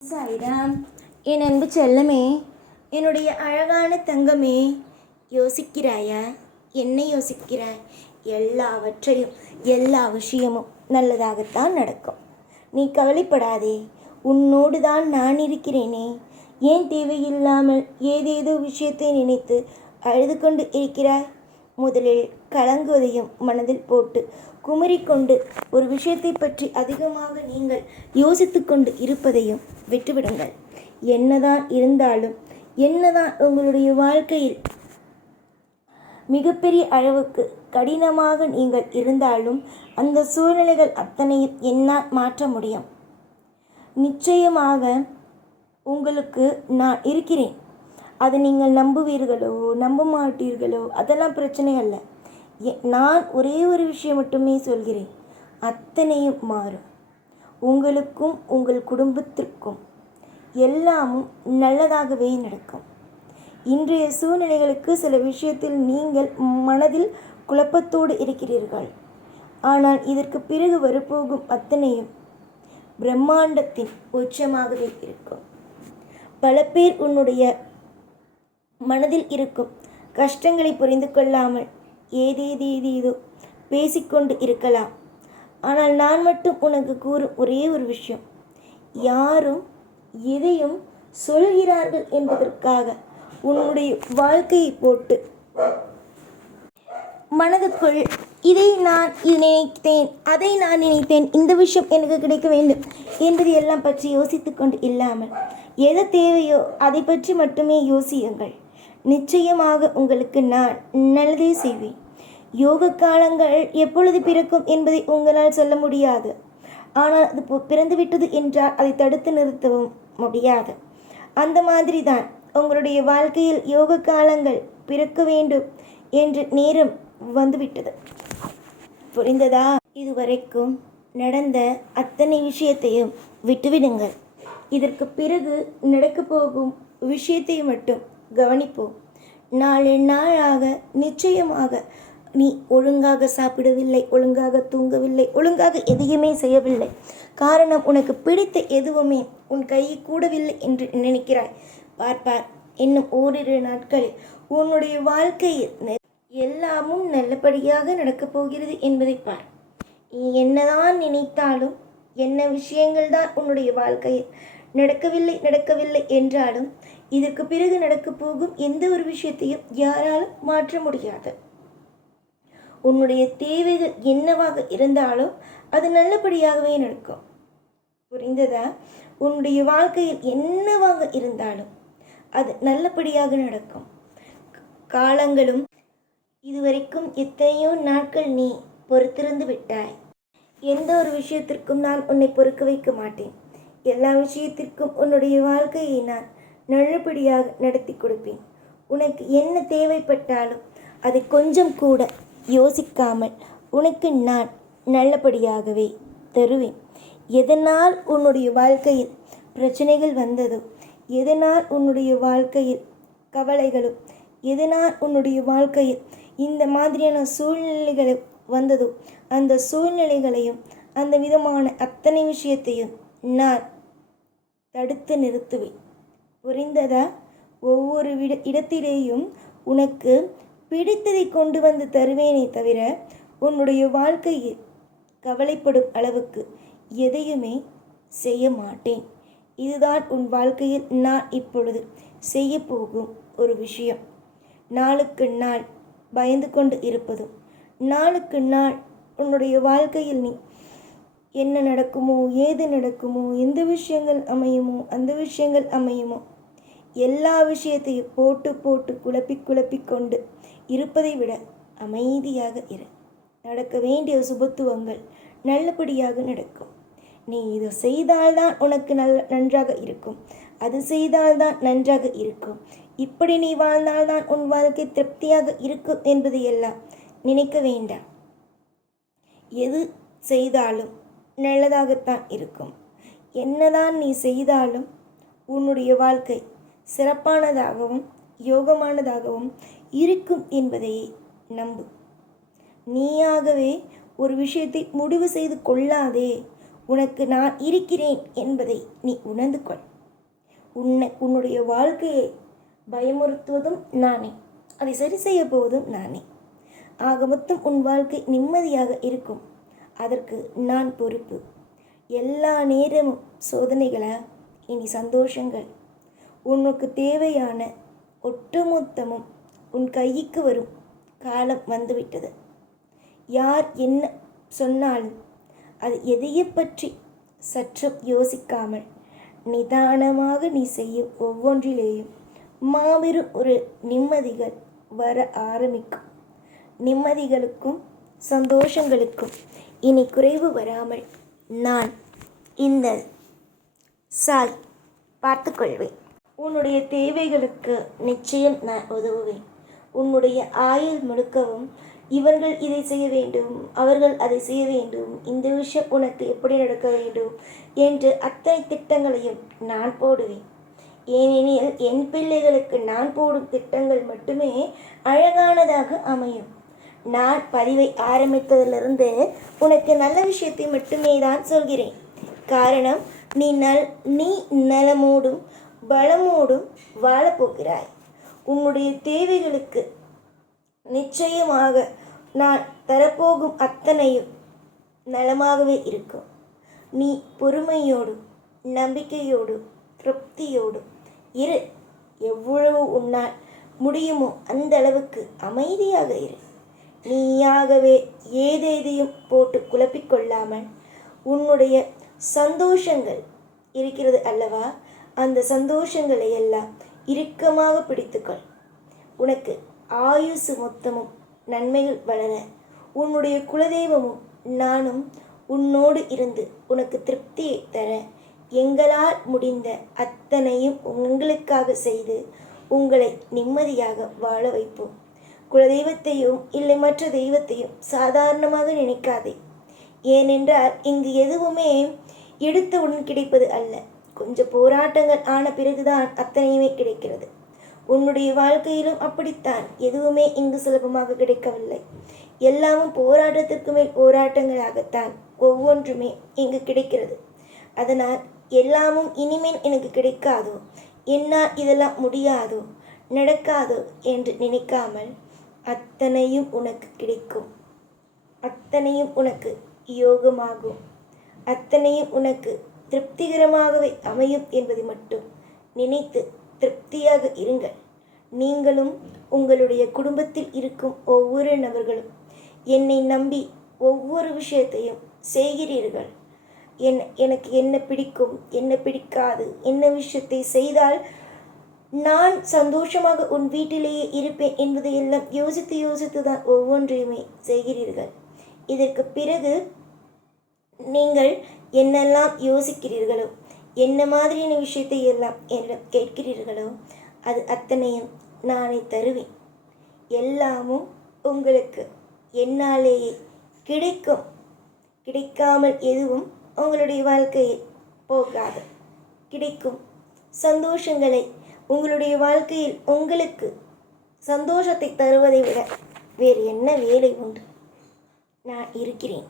சாய்ராம், என் அன்பு செல்லமே, என்னுடைய அழகான தங்கமே, யோசிக்கிறாயா? என்ன யோசிக்கிறாய்? எல்லாவற்றையும் எல்லா விஷயமும் நல்லதாகத்தான் நடக்கும். நீ கவலைப்படாதே. உன்னோடு தான் நான் இருக்கிறேனே. ஏன் தேவையில்லாமல் ஏதேதோ விஷயத்தை நினைத்து அழுது கொண்டு இருக்கிறாய்? முதலில் கலங்குவதையும் மனதில் போட்டு குமரிக்கொண்டு ஒரு விஷயத்தை பற்றி அதிகமாக நீங்கள் யோசித்து கொண்டு இருப்பதையும் விட்டுவிடுங்கள். என்னதான் இருந்தாலும், என்னதான் உங்களுடைய வாழ்க்கையில் மிகப்பெரிய அளவுக்கு கடினமாக நீங்கள் இருந்தாலும், அந்த சூழ்நிலைகள் அத்தனையும் என்னால் மாற்ற முடியும். நிச்சயமாக உங்களுக்கு நான் இருக்கிறேன். அதை நீங்கள் நம்புவீர்களோ நம்ப மாட்டீர்களோ அதெல்லாம் பிரச்சனை அல்ல. நான் ஒரே ஒரு விஷயம் மட்டுமே சொல்கிறேன், அத்தனையும் மாறும். உங்களுக்கும் உங்கள் குடும்பத்திற்கும் எல்லாமும் நல்லதாகவே நடக்கும். இன்றைய சூழ்நிலைகளுக்கு சில விஷயத்தில் நீங்கள் மனதில் குழப்பத்தோடு இருக்கிறீர்கள். ஆனால் இதற்கு பிறகு வரப்போகும் அத்தனையும் பிரம்மாண்டத்தின் உச்சமாகவே இருக்கும். பல பேர் உன்னுடைய மனதில் இருக்கும் கஷ்டங்களை புரிந்து கொள்ளாமல் ஏதேதோ பேசிக்கொண்டு இருக்கலாம். ஆனால் நான் மட்டும் உனக்கு கூறும் ஒரே ஒரு விஷயம், யாரும் எதையும் சொல்கிறார்கள் என்பதற்காக உன்னுடைய வாழ்க்கையை போட்டு மனதுக்குள் இதை நான் நினைத்தேன், அதை நான் நினைத்தேன், இந்த விஷயம் எனக்கு கிடைக்க வேண்டும் என்பது எல்லாம் பற்றி யோசித்து கொண்டு இல்லாமல் எது தேவையோ அதை பற்றி மட்டுமே யோசியுங்கள். நிச்சயமாக உங்களுக்கு நான் நல்லதே செய்வேன். யோக காலங்கள் எப்பொழுது பிறக்கும் என்பதை உங்களால் சொல்ல முடியாது. ஆனால் அது பிறந்துவிட்டது என்றால் அதை தடுத்து நிறுத்தவும் முடியாது. அந்த மாதிரி தான் உங்களுடைய வாழ்க்கையில் யோக காலங்கள் பிறக்க வேண்டும் என்று நேரம் வந்துவிட்டது. புரிந்ததா? இதுவரைக்கும் நடந்த அத்தனை விஷயத்தையும் விட்டுவிடுங்கள். இதற்கு பிறகு நடக்கப் போகும் விஷயத்தை மட்டும் கவனிப்போம். நாளை நாளாக நிச்சயமாக நீ ஒழுங்காக சாப்பிடவில்லை, ஒழுங்காக தூங்கவில்லை, ஒழுங்காக எதையுமே செய்யவில்லை. காரணம், உனக்கு பிடித்த எதுவுமே உன் கையை கூடவில்லை என்று நினைக்கிறாய். பார்ப்பார், இன்னும் ஓரிரு நாட்களில் உன்னுடைய வாழ்க்கையில் எல்லாமும் நல்லபடியாக நடக்கப் போகிறது என்பதை பார். நீ என்னதான் நினைத்தாலும், என்ன விஷயங்கள் தான் உன்னுடைய வாழ்க்கையில் நடக்கவில்லை என்றாலும், இதற்கு பிறகு நடக்கப் போகும் எந்த ஒரு விஷயத்தையும் யாராலும் மாற்ற முடியாது. உன்னுடைய தேவைகள் என்னவாக இருந்தாலும் அது நல்லபடியாகவே நடக்கும். புரிந்ததா? உன்னுடைய வாழ்க்கையில் என்னவாக இருந்தாலும் அது நல்லபடியாக நடக்கும். காலங்களும் இதுவரைக்கும் எத்தனையோ நாட்கள் நீ பொறுத்திருந்து விட்டாய். எந்த ஒரு விஷயத்திற்கும் நான் உன்னை பொறுக்க வைக்க மாட்டேன். எல்லா விஷயத்திற்கும் உன்னுடைய வாழ்க்கையை நான் நல்லபடியாக நடத்தி கொடுப்பேன். உனக்கு என்ன தேவைப்பட்டாலும் அதை கொஞ்சம் கூட யோசிக்காமல் உனக்கு நான் நல்லபடியாகவே தருவேன். எதனால் உன்னுடைய வாழ்க்கையில் பிரச்சனைகள் வந்ததோ, எதனால் உன்னுடைய வாழ்க்கையில் கவலைகளும், எதனால் உன்னுடைய வாழ்க்கையில் இந்த மாதிரியான சூழ்நிலைகள் வந்ததோ, அந்த சூழ்நிலைகளையும் அந்த விதமான அத்தனை விஷயத்தையும் நான் தடுத்து நிறுத்துவேன். புரிந்ததா? ஒவ்வொரு இடத்திலேயும் உனக்கு பிடித்ததை கொண்டு வந்து தருவேனே தவிர உன்னுடைய வாழ்க்கையில் கவலைப்படும் அளவுக்கு எதையுமே செய்ய மாட்டேன். இதுதான் உன் வாழ்க்கையில் நான் இப்பொழுது செய்ய போகும் ஒரு விஷயம். நாளுக்கு நாள் பயந்து கொண்டு இருப்பதும், நாளுக்கு நாள் உன்னுடைய வாழ்க்கையில் நீ என்ன நடக்குமோ, ஏது நடக்குமோ, எந்த விஷயங்கள் அமையுமோ, அந்த விஷயங்கள் அமையுமோ, எல்லா விஷயத்தையும் போட்டு குழப்பி கொண்டு இருப்பதை விட அமைதியாக இரு. நடக்க வேண்டிய சுபத்துவங்கள் நல்லபடியாக நடக்கும். நீ இதை செய்தால்தான் உனக்கு நன்றாக இருக்கும், அது செய்தால்தான் நன்றாக இருக்கும், இப்படி நீ வாழ்ந்தால்தான் உன் வாழ்க்கை திருப்தியாக இருக்கும் என்பதை எல்லாம் நினைக்க வேண்டாம். எது செய்தாலும் நல்லதாகத்தான் இருக்கும். என்னதான் நீ செய்தாலும் உன்னுடைய வாழ்க்கை சிறப்பானதாகவும் யோகமானதாகவும் இருக்கும் என்பதையே நம்பு. நீயாகவே ஒரு விஷயத்தை முடிவு செய்து கொள்ளாதே. உனக்கு நான் இருக்கிறேன் என்பதை நீ உணர்ந்து கொள். உன்னுடைய வாழ்க்கையை பயமுறுத்துவதும் நானே, அதை சரி செய்ய போவதும் நானே. ஆக மொத்தம் உன் வாழ்க்கை நிம்மதியாக இருக்கும். அதற்கு நான் பொறுப்பு. எல்லா நேரமும் சோதனைகளா? இனி சந்தோஷங்கள். உனக்கு தேவையான ஒட்டுமொத்தமும் உன் கைக்கு வரும் காலம் வந்துவிட்டது. யார் என்ன சொன்னாலும் அது எதையை பற்றி சற்றும் யோசிக்காமல் நிதானமாக நீ செய்யும் ஒவ்வொன்றிலேயும் மாபெரும் ஒரு நிம்மதிகள் வர ஆரம்பிக்கும். நிம்மதிகளுக்கும் சந்தோஷங்களுக்கும் இனி குறைவு வராமல் நான் இந்த சாய் பார்த்துக்கொள்வேன். உன்னுடைய தேவைகளுக்கு நிச்சயம் நான் உதவுவேன். உன்னுடைய ஆயுள் முழுக்கவும் இவர்கள் இதை செய்ய வேண்டும், அவர்கள் அதை செய்ய வேண்டும், இந்த விஷயம் உனக்கு எப்படி நடக்க வேண்டும் என்று அத்தனை திட்டங்களையும் நான் போடுவேன். ஏனெனில் என் பிள்ளைகளுக்கு நான் போடும் திட்டங்கள் மட்டுமே அழகானதாக அமையும். நான் பதிவை ஆரம்பித்ததிலிருந்து உனக்கு நல்ல விஷயத்தை மட்டுமே தான் சொல்கிறேன். காரணம், நீ நலமோடும் பலமோடும் வாழப்போகிறாய். உன்னுடைய தேவைகளுக்கு நிச்சயமாக நான் தரப்போகும் அத்தனையும் நலமாகவே இருக்கும். நீ பொறுமையோடும் நம்பிக்கையோடும் திருப்தியோடும் இரு. எவ்வளவு உன்னால் முடியுமோ அந்த அளவுக்கு அமைதியாக இரு. நீயாகவே ஏதேதையும் போட்டு குழப்பிக்கொள்ளாமல் உன்னுடைய சந்தோஷங்கள் இருக்கிறது அல்லவா, அந்த சந்தோஷங்களை எல்லாம் இறுக்கமாக பிடித்துக்கொள். உனக்கு ஆயுசு மொத்தமும் நன்மைகள் வளர உன்னுடைய குலதெய்வமும் நானும் உன்னோடு இருந்து உனக்கு திருப்தியை தர எங்களால் முடிந்த அத்தனையும் உங்களுக்காக செய்து உங்களை நிம்மதியாக வாழ வைப்போம். குலதெய்வத்தையும் இல்லை மற்ற தெய்வத்தையும் சாதாரணமாக நினைக்காதே. ஏனென்றால் இங்கு எதுவுமே எடுத்தவுடன் கிடைப்பது அல்ல. கொஞ்சம் போராட்டங்கள் ஆன பிறகுதான் அத்தனையுமே கிடைக்கிறது. உன்னுடைய வாழ்க்கையிலும் அப்படித்தான். எதுவுமே இங்கு சுலபமாக கிடைக்கவில்லை. எல்லாமும் போராட்டத்திற்கு மேல் போராட்டங்களாகத்தான் ஒவ்வொன்றுமே இங்கு கிடைக்கிறது. அதனால் எல்லாமும் இனிமேல் எனக்கு கிடைக்காதோ, என்னால் இதெல்லாம் முடியாதோ, நடக்காதோ என்று நினைக்காமல் அத்தனையும் உனக்கு கிடைக்கும். அத்தனையும் உனக்கு யோகமாகும். அத்தனையும் உனக்கு திருப்திகரமாகவே அமையும் என்பதை மட்டும் நினைத்து திருப்தியாக இருங்கள். நீங்களும் உங்களுடைய குடும்பத்தில் இருக்கும் ஒவ்வொரு நபர்களும் என்னை நம்பி ஒவ்வொரு விஷயத்தையும் செய்கிறீர்கள். எனக்கு என்ன பிடிக்கும், என்ன பிடிக்காது, என்ன விஷயத்தை செய்தால் நான் சந்தோஷமாக உன் வீட்டிலேயே இருப்பேன் என்பதையெல்லாம் யோசித்து யோசித்து தான் ஒவ்வொன்றையுமே செய்கிறீர்கள். இதற்கு பிறகு நீங்கள் என்னெல்லாம் யோசிக்கிறீர்களோ, என்ன மாதிரியான விஷயத்தை எல்லாம் என்னிடம் கேட்கிறீர்களோ, அது அத்தனையும் நானே தருவேன். எல்லாமும் உங்களுக்கு என்னாலேயே கிடைக்கும். கிடைக்காமல் எதுவும் உங்களுடைய வாழ்க்கையில் போகாது. கிடைக்கும் சந்தோஷங்களை உங்களுடைய வாழ்க்கையில் உங்களுக்கு சந்தோஷத்தை தருவதை விட வேறு என்ன வேலை உண்டு? நான் இருக்கிறேன்.